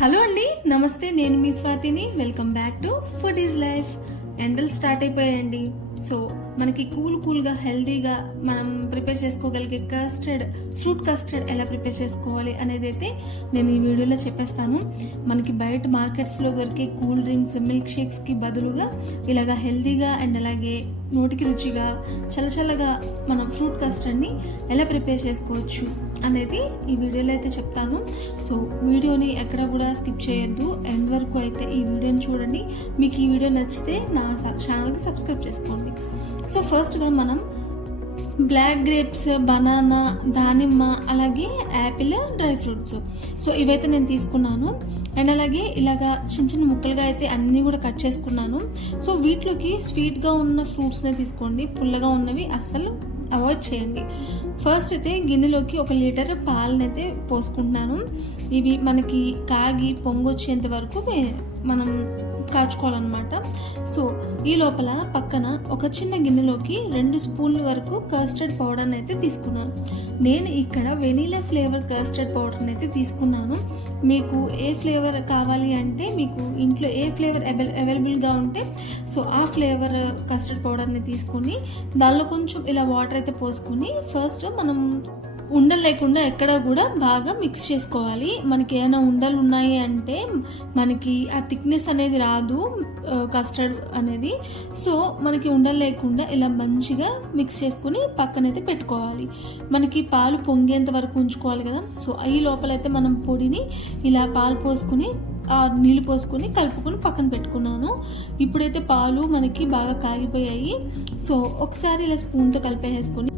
Hello అండి, నమస్తే. నేను మీ స్వాతిని. Welcome back to food is life. ఎండలు స్టార్ట్ అయిపోయాయండి. సో మనకి కూల్గా హెల్తీగా మనం ప్రిపేర్ చేసుకోగలిగే ఫ్రూట్ కస్టర్డ్ ఎలా ప్రిపేర్ చేసుకోవాలి అనేది అయితే నేను ఈ వీడియోలో చెప్పేస్తాను. మనకి బయట మార్కెట్స్లో దొరికే కూల్ డ్రింక్స్, మిల్క్ షేక్స్కి బదులుగా ఇలాగా హెల్తీగా అండ్ అలాగే నోటికి రుచిగా చల్లచల్లగా మనం ఫ్రూట్ కస్టర్డ్ని ఎలా ప్రిపేర్ చేసుకోవచ్చు అనేది ఈ వీడియోలో అయితే చెప్తాను. సో వీడియోని ఎక్కడ కూడా స్కిప్ చేయొద్దు, ఎండ్ వరకు అయితే ఈ వీడియోని చూడండి. మీకు ఈ వీడియో నచ్చితే నా ఛానల్కి సబ్స్క్రైబ్ చేసుకోండి. సో ఫస్ట్గా మనం బ్లాక్ గ్రేప్స్, బనానా, దానిమ్మ, అలాగే యాపిల్, డ్రై ఫ్రూట్స్, సో ఇవైతే నేను తీసుకున్నాను. అండ్ అలాగే ఇలాగా చిన్న చిన్న ముక్కలుగా అయితే అన్నీ కూడా కట్ చేసుకున్నాను. సో వీటిలోకి స్వీట్గా ఉన్న ఫ్రూట్స్నే తీసుకోండి, పుల్లగా ఉన్నవి అస్సలు అవాయిడ్ చేయండి. ఫస్ట్ అయితే గిన్నెలోకి 1 లీటర్ పాలనైతే పోసుకుంటున్నాను. ఇవి మనకి కాగి పొంగొచ్చేంత వరకు మనం కాచుకోవాలన్నమాట. సో ఈ లోపల పక్కన ఒక చిన్న గిన్నెలోకి 2 స్పూన్ల వరకు కస్టర్డ్ పౌడర్ని అయితే తీసుకున్నాను. నేను ఇక్కడ వెనీలా ఫ్లేవర్ కస్టర్డ్ పౌడర్ని అయితే తీసుకున్నాను. మీకు ఏ ఫ్లేవర్ కావాలి అంటే మీకు ఇంట్లో ఏ ఫ్లేవర్ అవైలబుల్గా ఉంటే సో ఆ ఫ్లేవర్ కస్టర్డ్ పౌడర్ని తీసుకుని దానిలో కొంచెం ఇలా వాటర్ అయితే పోసుకుని ఫస్ట్ మనం ఉండలు లేకుండా ఎక్కడ కూడా బాగా మిక్స్ చేసుకోవాలి. మనకి ఏమైనా ఉండలు ఉన్నాయి అంటే మనకి ఆ థిక్నెస్ అనేది రాదు కస్టర్డ్ అనేది. సో మనకి ఉండలు లేకుండా ఇలా మంచిగా మిక్స్ చేసుకుని పక్కనైతే పెట్టుకోవాలి. మనకి పాలు పొంగేంత వరకు ఉంచుకోవాలి కదా. సో ఈ లోపలైతే మనం పొడిని ఇలా పాలు పోసుకుని నీళ్ళు పోసుకొని కలుపుకొని పక్కన పెట్టుకున్నాను. ఇప్పుడైతే పాలు మనకి బాగా కాగిపోయాయి. సో ఒకసారి ఇలా స్పూన్తో కలిపేసుకొని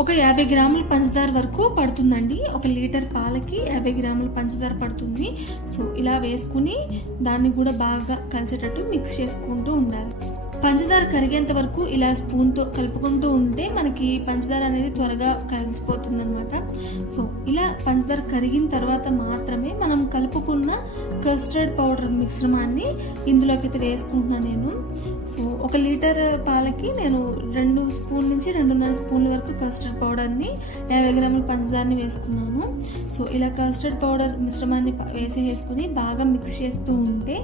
ఒక 50 గ్రాముల పంచదార వరకు పడుతుందండి. 1 లీటర్ పాలకి 50 గ్రాముల పంచదార పడుతుంది. సో ఇలా వేసుకుని దాన్ని కూడా బాగా కలిసేటట్టు మిక్స్ చేసుకుంటూ ఉండాలి. పంచదార కరిగేంత వరకు ఇలా స్పూన్తో కలుపుకుంటూ ఉంటే మనకి పంచదార అనేది త్వరగా కలిసిపోతుంది అనమాట. సో ఇలా పంచదార కరిగిన తర్వాత మాత్రమే మనం కలుపుకున్న కస్టర్డ్ పౌడర్ మిశ్రమాన్ని ఇందులోకి అయితే వేసుకుంటున్నాను నేను. సో 1 లీటర్ పాలకి నేను 2 స్పూన్ నుంచి 2.5 స్పూన్ల వరకు కస్టర్డ్ పౌడర్ని 50 గ్రాముల పంచదారని వేసుకున్నాను. సో ఇలా కస్టర్డ్ పౌడర్ మిశ్రమాన్ని వేసుకుని బాగా మిక్స్ చేస్తూ ఉంటే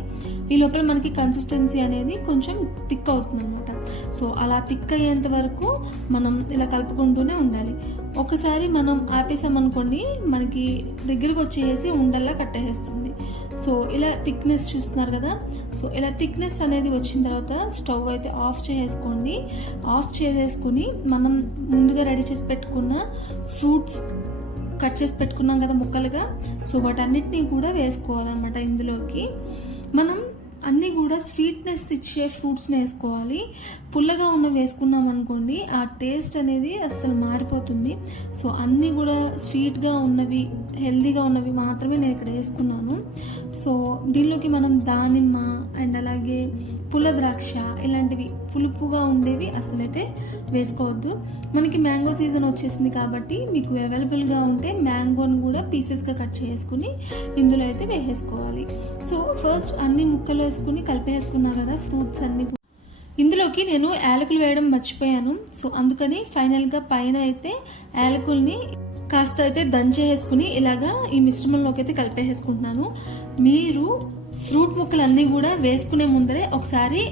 ఈ లోపల మనకి కన్సిస్టెన్సీ అనేది కొంచెం థిక్ అవుతుంది అనమాట. సో అలా థిక్ అయ్యేంత వరకు మనం ఇలా కలుపుకుంటూనే ఉండాలి. ఒకసారి మనం ఆపేసామనుకోండి మనకి దగ్గరకు వచ్చేసి ఉండల్లా కట్టేస్తుంది. సో ఇలా థిక్నెస్ చూస్తున్నారు కదా. సో ఇలా థిక్నెస్ అనేది వచ్చిన తర్వాత స్టవ్ అయితే ఆఫ్ చేసేసుకోండి. ఆఫ్ చేసేసుకుని మనం ముందుగా రెడీ చేసి పెట్టుకున్న ఫ్రూట్స్ కట్ చేసి పెట్టుకున్నాం కదా ముక్కలుగా, సో వాటన్నిటినీ కూడా వేసుకోవాలన్నమాట. ఇందులోకి మనం అన్నీ కూడా స్వీట్నెస్ ఇచ్చే ఫ్రూట్స్ని వేసుకోవాలి. పుల్లగా ఉన్నవి వేసుకున్నాం అనుకోండి ఆ టేస్ట్ అనేది అస్సలు మారిపోతుంది. సో అన్నీ కూడా స్వీట్గా ఉన్నవి, హెల్దీగా ఉన్నవి మాత్రమే నేను ఇక్కడ వేసుకున్నాను. సో దీనిలోకి మనం దానిమ్మ అండ్ అలాగే పుల్ల ద్రాక్ష ఇలాంటివి పులుపుగా ఉండేవి అసలైతే వేసుకోవద్దు. మనకి మ్యాంగో సీజన్ వచ్చేసింది కాబట్టి మీకు అవైలబుల్గా ఉంటే మ్యాంగోని కూడా పీసెస్గా కట్ చేసుకుని ఇందులో అయితే వేసేసుకోవాలి. సో ఫస్ట్ అన్ని ముక్కలు వేసుకుని కలిపేసుకున్నా కదా ఫ్రూట్స్ అన్ని. ఇందులోకి నేను యాలకులు వేయడం మర్చిపోయాను. సో అందుకని ఫైనల్గా పైన అయితే యాలకుల్ని కాస్త అయితే దంచేసుకుని ఇలాగా ఈ మిశ్రమంలోకి అయితే కలిపేసుకుంటున్నాను. మీరు ఫ్రూట్ ముక్కలన్నీ కూడా వేసుకునే ముందరే ఒకసారి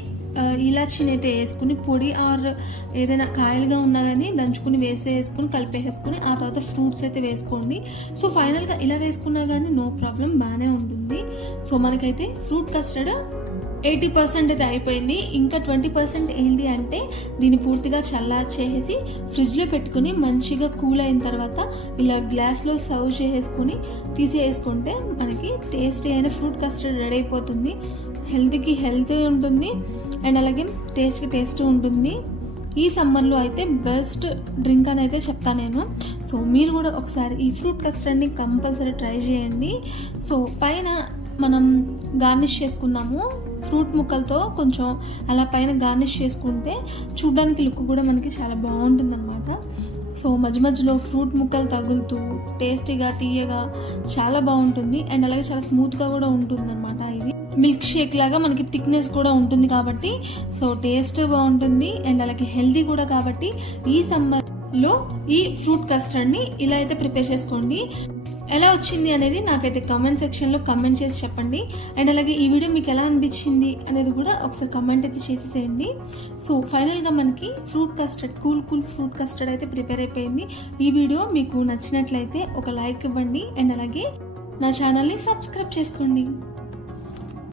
ఇలాచీని అయితే వేసుకుని పొడి ఆర్ ఏదైనా కాయలుగా ఉన్నా కానీ దంచుకుని వేసేసుకుని కలిపేసుకుని ఆ తర్వాత ఫ్రూట్స్ అయితే వేసుకోండి. సో ఫైనల్గా ఇలా వేసుకున్నా కానీ నో ప్రాబ్లం, బాగానే ఉంటుంది. సో మనకైతే ఫ్రూట్ కస్టర్డ్ 80% అయితే అయిపోయింది. ఇంకా 20% ఏంటి అంటే దీన్ని పూర్తిగా చల్లార్చేసి ఫ్రిడ్జ్లో పెట్టుకుని మంచిగా కూల్ అయిన తర్వాత ఇలా గ్లాస్లో సర్వ్ చేసేసుకుని తీసేసుకుంటే మనకి టేస్టీ అయిన ఫ్రూట్ కస్టర్డ్ రెడీ అయిపోతుంది. హెల్త్కి హెల్తీ ఉంటుంది అండ్ అలాగే టేస్ట్కి టేస్ట్ ఉంటుంది. ఈ సమ్మర్లో అయితే బెస్ట్ డ్రింక్ అని అయితే చెప్తాను నేను. సో మీరు కూడా ఒకసారి ఈ ఫ్రూట్ కస్టర్డ్ని కంపల్సరీ ట్రై చేయండి. సో పైన మనం గార్నిష్ చేసుకున్నాము ఫ్రూట్ ముక్కలతో, కొంచెం అలా పైన గార్నిష్ చేసుకుంటే చూడ్డానికి లుక్ కూడా మనకి చాలా బాగుంటుంది అనమాట. సో మధ్య మధ్యలో ఫ్రూట్ ముక్కలు తగులుతూ టేస్టీగా తీయగా చాలా బాగుంటుంది అండ్ అలాగే చాలా స్మూత్గా కూడా ఉంటుంది అనమాట. ఇది మిల్క్ షేక్ లాగా మనకి థిక్నెస్ కూడా ఉంటుంది కాబట్టి సో టేస్ట్ బాగుంటుంది అండ్ అలాగే హెల్తీ కూడా. కాబట్టి ఈ సమ్మర్లో ఈ ఫ్రూట్ కస్టర్డ్ని ఇలా అయితే ప్రిపేర్ చేసుకోండి. ఎలా వచ్చింది అనేది నాకైతే కామెంట్ సెక్షన్లో కమెంట్ చేసి చెప్పండి. అండ్ అలాగే ఈ వీడియో మీకు ఎలా అనిపించింది అనేది కూడా ఒకసారి కమెంట్ అయితే చేసేసేయండి. సో ఫైనల్గా మనకి fruit custard cool fruit custard అయితే ప్రిపేర్ అయిపోయింది. ఈ వీడియో మీకు నచ్చినట్లయితే ఒక లైక్ ఇవ్వండి అండ్ అలాగే నా ఛానల్ని సబ్స్క్రైబ్ చేసుకోండి.